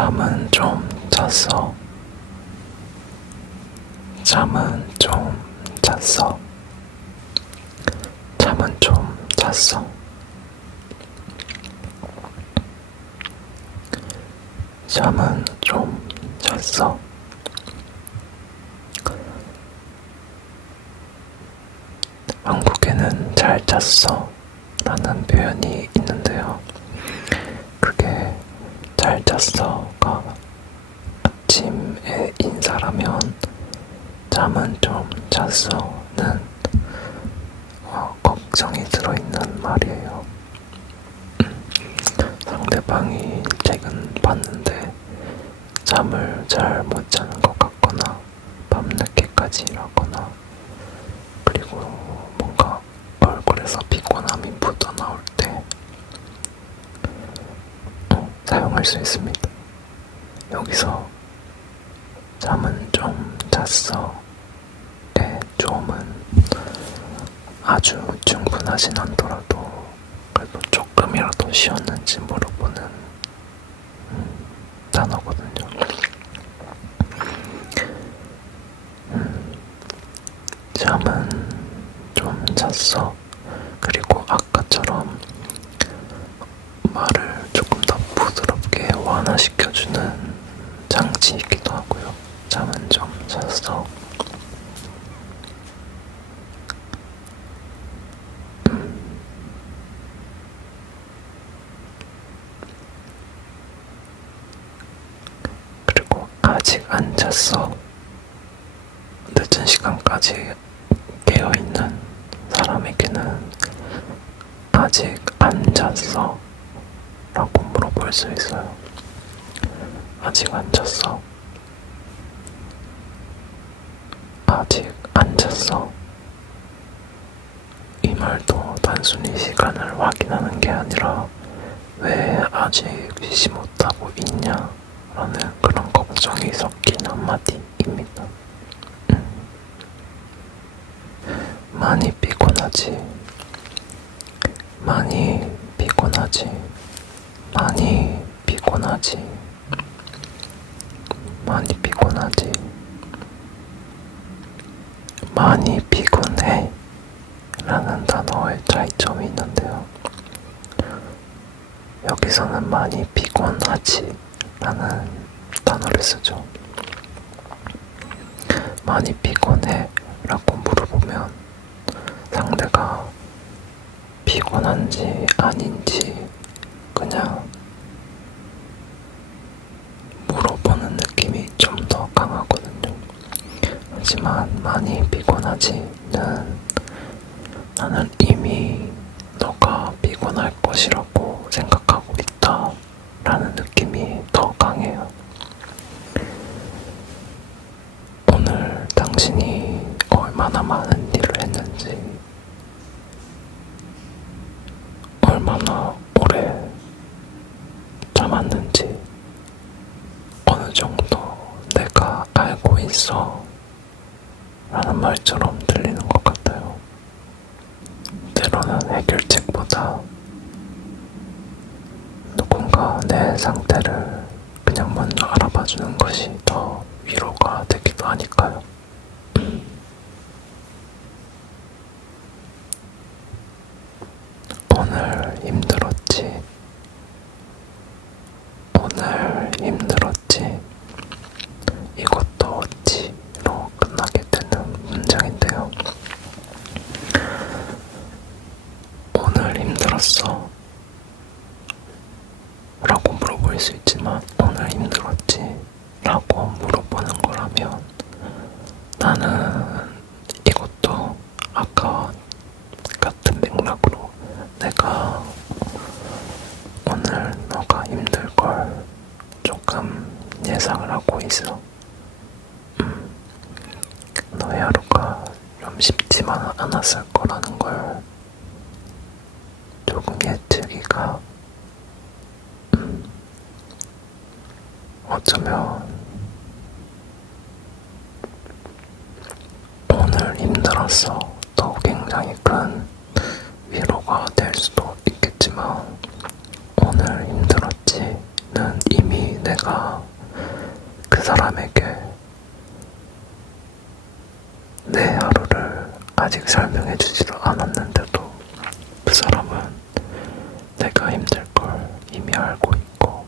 잠은 좀 잤어. 잠은 좀 잤어. 잠은 좀 잤어. 잠은 좀 잤어. 한국에는 잘 잤어 라는 표현이 있는데요. 그게 잘 잤어가 아침에 인사라면 잠은 좀 잤어는 걱정이 들어있는 말이에요. 상대방이 최근 봤는데 잠을 잘 못 자는 것 같거나 밤늦게까지 일하거나 그리고 뭔가 얼굴에서 피곤함이 묻어나올 때 사용할 수 있습니다. 여기서 잠은 좀 잤어의 좀은 아주 충분하진 않더라도 그래도 조금이라도 쉬었는지 물어보는 단어거든요. 잠은 좀 잤어. 그리고 아까처럼 말을 조금 더 부드럽게 완화시켜주는 장치이기도 하고요. 잠은 좀 잤어. 그리고 아직 안 잤어. 늦은 시간까지 깨어있는 사람에게는 아직 안 잤어 라고 물어볼 수 있어요. 아직 안 잤어. 아직 안 잤어. 이 말도 단순히 시간을 확인하는 게 아니라 왜 아직 쉬지 못하고 있냐 라는 그런 걱정이 섞인 한마디입니다. 많이 피곤하지. 많이 피곤하지. 많이 피곤하지. 많이 피곤하지. 많이 피곤해 라는 단어의 차이점이 있는데요. 여기서는 많이 피곤하지 라는 단어를 쓰죠. 많이 피곤해 라고 물어보면 상대가 피곤한지 아닌지 그냥 물어보는 느낌이 좀 더 강하거든요. 하지만 많이 피곤하지는 나는 이미 너가 피곤할 것이라고 생각하고 있다 라는 느낌이 더 강해요. 오늘 당신이 얼마나 많은 일을 했는지, 얼마나 오래 참았는지 어느 정도 내가 알고 있어 라는 말처럼 들리는 것 같아요. 때로는 해결책보다 누군가 내 상태를 그냥 먼저 알아봐주는 것이 더 위로가 되기도 하니까요. 오늘 힘들었지. 오늘 힘들었지. 이것도 어찌로 끝나게 되는 문장인데요. 오늘 힘들었어 라고 물어볼 수 있지만 오늘 힘들었지 라고 물어보는 거라면 나는 이것도 아까 같은 맥락으로 내가 오늘 너가 힘들 걸 조금 예상을 하고 있어. 너의 하루가 좀 쉽지만 않았을 거라는 걸 조금 예측이가 어쩌면 오늘 힘들었어 또 굉장히 큰 위로가 될 수도 있겠지만 오늘 힘들었지는 이미 내 내가 그 사람에게 내 하루를 아직 설명해주지도 않았는데도 그 사람은 내가 힘들 걸 이미 알고 있고,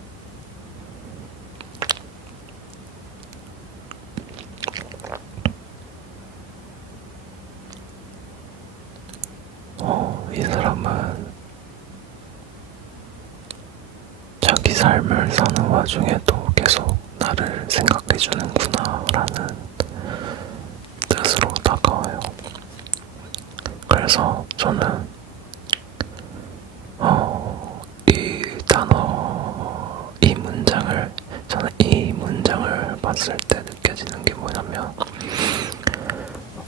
이 사람은 자기 삶을 사는 와중에도 계속 나를 생각해주는구나 라는 뜻으로 다가와요. 그래서 저는 이 문장을 봤을 때 느껴지는 게 뭐냐면,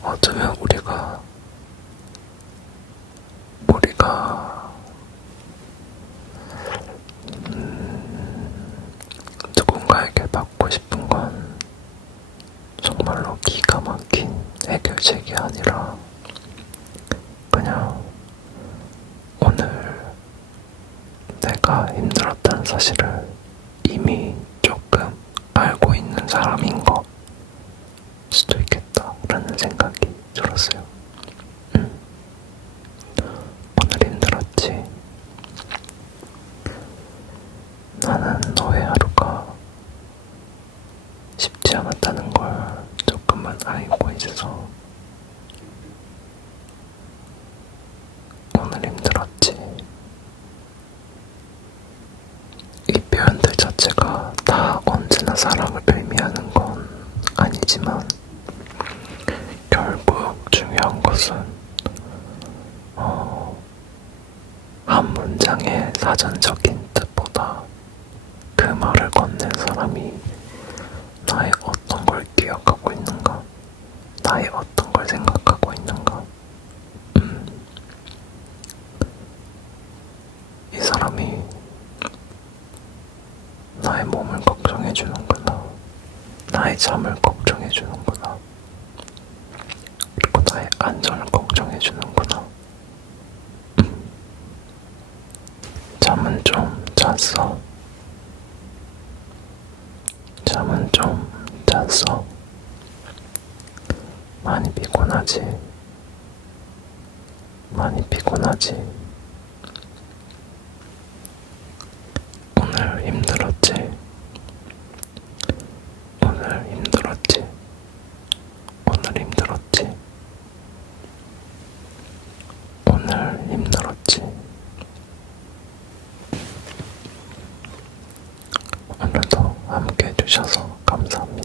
어쩌면 우리가 누군가에게 받고 싶은 건 정말로 기가 막힌 해결책이 아니라 그냥 오늘 내가 힘들었다는 사실을 이미 조금 알고 있는 사람인 거 수도 있겠다라는 생각이 들었어요. 오늘 힘들었지? 나는 너의 하루가 쉽지 않았다는 걸 조금만 알고 있어서 오늘 힘들었지? 이 표현들 자체가 다 언제나 사랑을 의미하는 건 아니지만 결국 중요한 것은 한 문장의 사전적인 뜻보다 그 말을 건넨 사람이 나의 어떤 걸 기억하고 있는가, 나의 어떤 걸 생각하고 있는가. 이 사람이 나의 몸을 걱정해주는구나, 나의 잠을 걱정해주는구나, 그리고 나의 안전을 걱정해주는구나. 잠은 좀 잤어? 잠은 좀 잤어? 많이 피곤하지? 많이 피곤하지? 오늘 힘들었지? 오늘 힘들었지? 오늘 힘들었지? 오늘 힘들었지? 오늘도 함께 해주셔서 감사합니다.